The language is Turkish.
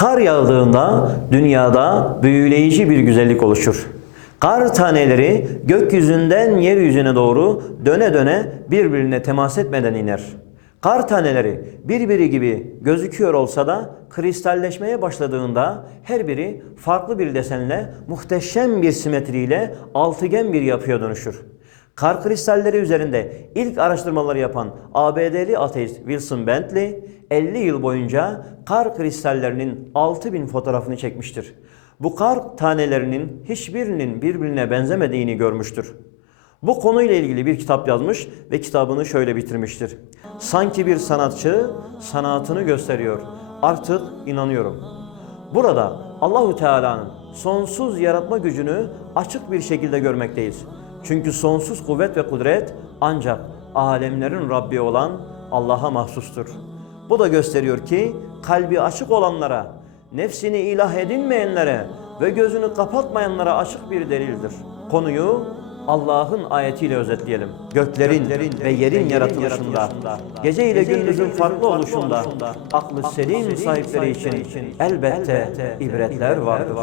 Kar yağdığında dünyada büyüleyici bir güzellik oluşur. Kar taneleri gökyüzünden yeryüzüne doğru döne döne birbirine temas etmeden iner. Kar taneleri birbiri gibi gözüküyor olsa da kristalleşmeye başladığında her biri farklı bir desenle muhteşem bir simetriyle altıgen bir yapıya dönüşür. Kar kristalleri üzerinde ilk araştırmaları yapan ABD'li ateist Wilson Bentley 50 yıl boyunca kar kristallerinin 6000 fotoğrafını çekmiştir. Bu kar tanelerinin hiçbirinin birbirine benzemediğini görmüştür. Bu konuyla ilgili bir kitap yazmış ve kitabını şöyle bitirmiştir. Sanki bir sanatçı sanatını gösteriyor. Artık inanıyorum. Burada Allahu Teala'nın sonsuz yaratma gücünü açık bir şekilde görmekteyiz. Çünkü sonsuz kuvvet ve kudret ancak alemlerin Rabbi olan Allah'a mahsustur. Bu da gösteriyor ki kalbi açık olanlara, nefsini ilah edinmeyenlere ve gözünü kapatmayanlara açık bir delildir. Konuyu Allah'ın ayetiyle özetleyelim. Göklerin, ve yerin yaratılışında, gece ile gündüzün farklı oluşunda, aklı selim sahipleri için elbette ibretler vardır.